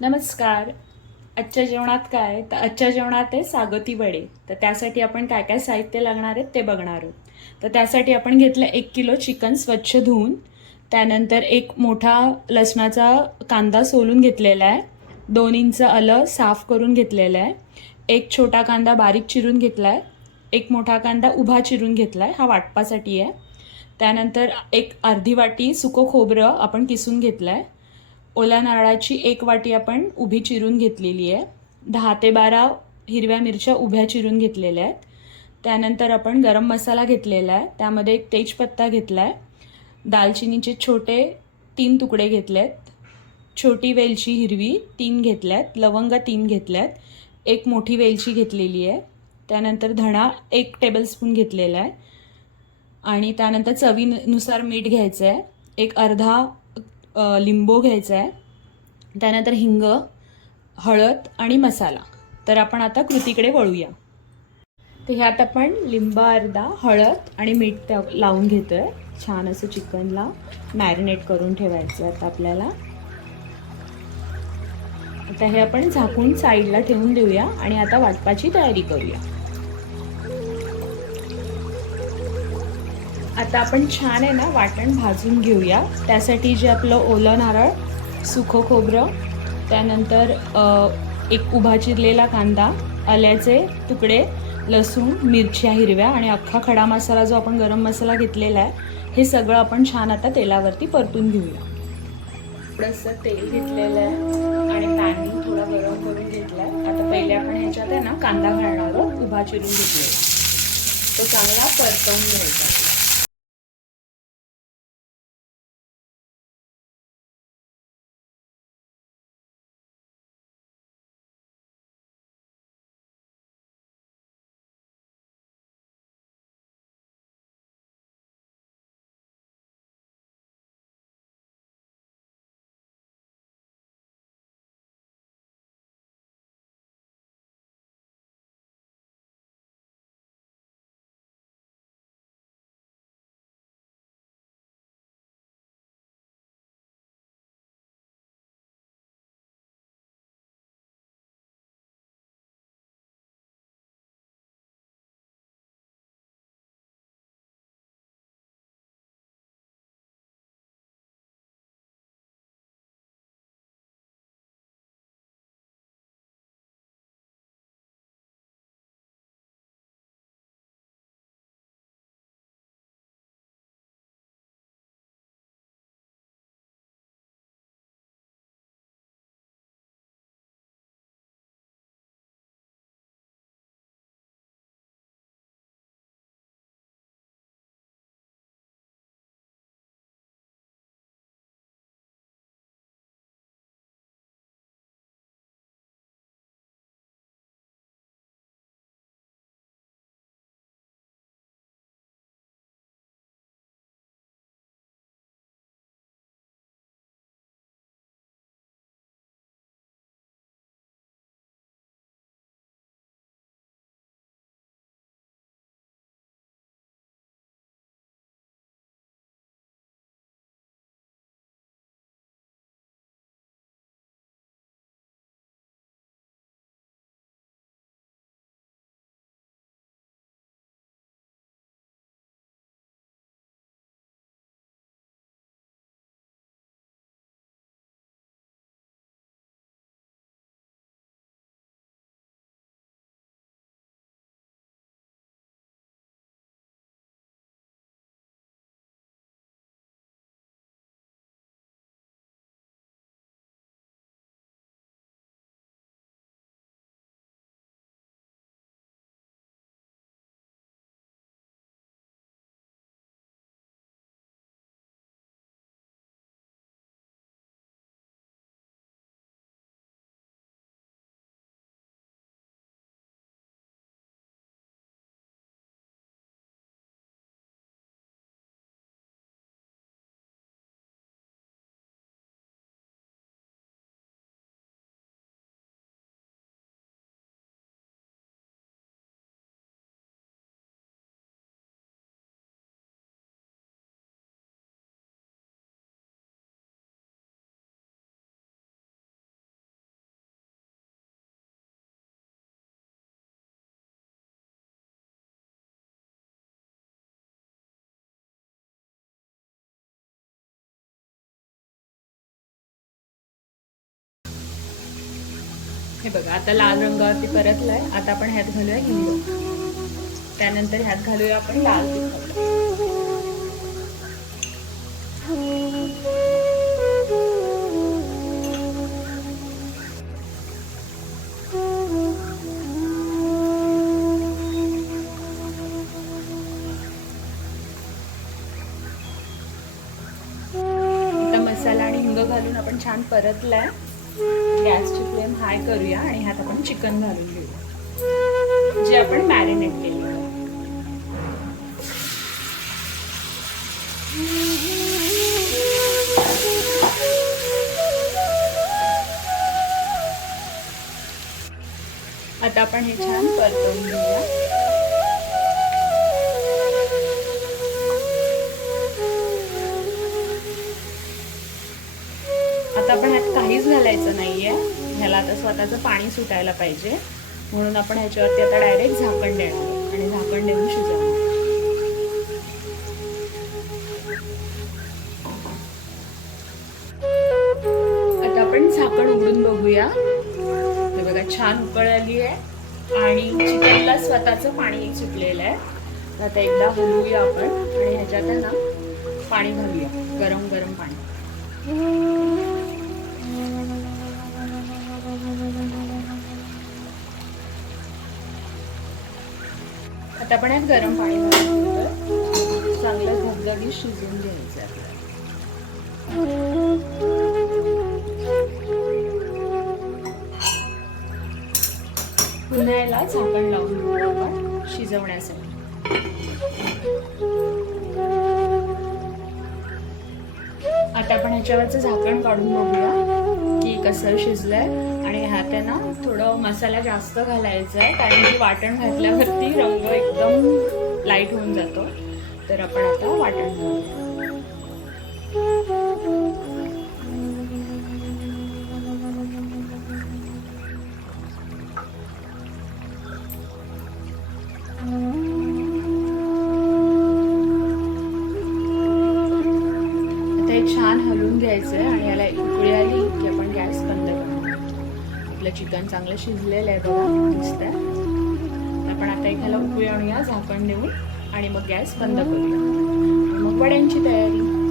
नमस्कार. आजच्या जेवणात काय तर आजच्या जेवणात आहे सागोती वडे. तर त्यासाठी आपण काय काय साहित्य लागणार आहेत ते बघणार आहोत. तर त्यासाठी आपण घेतलं 1 किलो चिकन स्वच्छ धुवून. त्यानंतर एक मोठा लसणाचा कांदा सोलून घेतलेला आहे. 2 इंच आलं साफ करून घेतलेलं आहे. एक छोटा कांदा बारीक चिरून घेतला आहे. एक मोठा कांदा उभा चिरून घेतला आहे, हा वाटपासाठी आहे. त्यानंतर एक अर्धी वाटी सुकं खोबरं आपण किसून घेतलं आहे. ओल्या नारळाची 1 वाटी आपण उभी चिरून घेतलेली आहे. 10 ते 12 हिरव्या मिरच्या उभ्या चिरून घेतलेल्या आहेत. त्यानंतर आपण गरम मसाला घेतलेला आहे, त्यामध्ये एक तेजपत्ता घेतला आहे. दालचिनीचे छोटे 3 तुकडे घेतले आहेत. छोटी वेलची हिरवी 3 घेतल्यात. लवंग 3 घेतल्यात. एक मोठी वेलची घेतलेली आहे. त्यानंतर धणा 1 टेबलस्पून घेतलेला आहे. आणि त्यानंतर चवीनुसार मीठ घ्यायचं आहे. एक अर्धा लिंबू घ्यायचा आहे. त्यानंतर हिंग, हळद आणि मसाला. तर आपण आता कृतीकडे वळूया. तर ह्यात आपण लिंब अर्धा, हळद आणि मीठ लावून घेतोय. छान असं चिकनला मॅरिनेट करून ठेवायचं आता आपल्याला. आता हे आपण झाकून साईडला ठेवून देऊया आणि आता वाटपाची तयारी करूया. आता आपण छान आहे ना वाटण भाजून घेऊया. त्यासाठी जे आपलं ओलं नारळ, सुकं खोबरं, त्यानंतर एक उभा चिरलेला कांदा, आल्याचे तुकडे, लसूण, मिरच्या हिरव्या आणि अख्खा खडा मसाला जो आपण गरम मसाला घेतलेला आहे, हे सगळं आपण छान आता तेलावरती परतून घेऊया. थोडंसं तेल घेतलेलं आहे आणि पॅन थोडा गरम करून घेतला आहे. आता पहिले आपण ह्याच्यात आहे ना कांदा घालणार आहोत, उभा चिरून घेतलेला. तो चांगला परतवून घ्यायचा. हे बघा आता लाल रंगावरती परतलाय. आता आपण ह्यात घालूया हिंग. त्यानंतर ह्यात घालूया आपण लाल तिखट. आता मसाला आणि हिंग घालून आपण छान परतलाय. गॅसची फ्लेम हाय करूया आणि ह्यात आपण चिकन घालून घेऊया जे आपण मॅरिनेट केले. आता आपण हे छान परतवून घेऊया. आता आपण ह्यात काहीच घालायचं नाहीये. ह्याला आता स्वतःचं पाणी सुटायला पाहिजे म्हणून आपण ह्याच्यावरती आता डायरेक्ट झाकण देणार आणि झाकण देऊन शिजवणार. आता आपण झाकण उघडून बघूया. हे बघा छान उकळ आली आहे आणि चिकनला स्वतःचं पाणी सुटलेलं आहे. आता एकदा हलवूया आपण आणि ह्याच्यात ना पाणी घालूया, गरम गरम पाणी. आता आपण यात गरम पाणी घालून चांगलं धगधगीत शिजवून घ्यायचं आहे. पुन्हा याला झाकण लावून घेऊया आपण शिजवण्यासाठी. आता आपण ह्याच्यावरचं झाकण काढून बघूया की कसं शिजलंय. आणि ह्यात आहे ना थोडं मसाला जास्त घालायचा आहे कारण की वाटण घातल्यावरती रंग एकदम लाईट होऊन जातो. तर आपण आता वाटण घालूया. छान हलवून घ्यायचंय आणि याला उकळी आली की आपण गॅस बंद करणार. आपलं चिकन चांगलं शिजलेलं आहे बघा, दिसतंय. आपण आता एखाद्याला उकळी आणूया झाकण देऊन आणि मग गॅस बंद करूया. मग वड्यांची तयारी.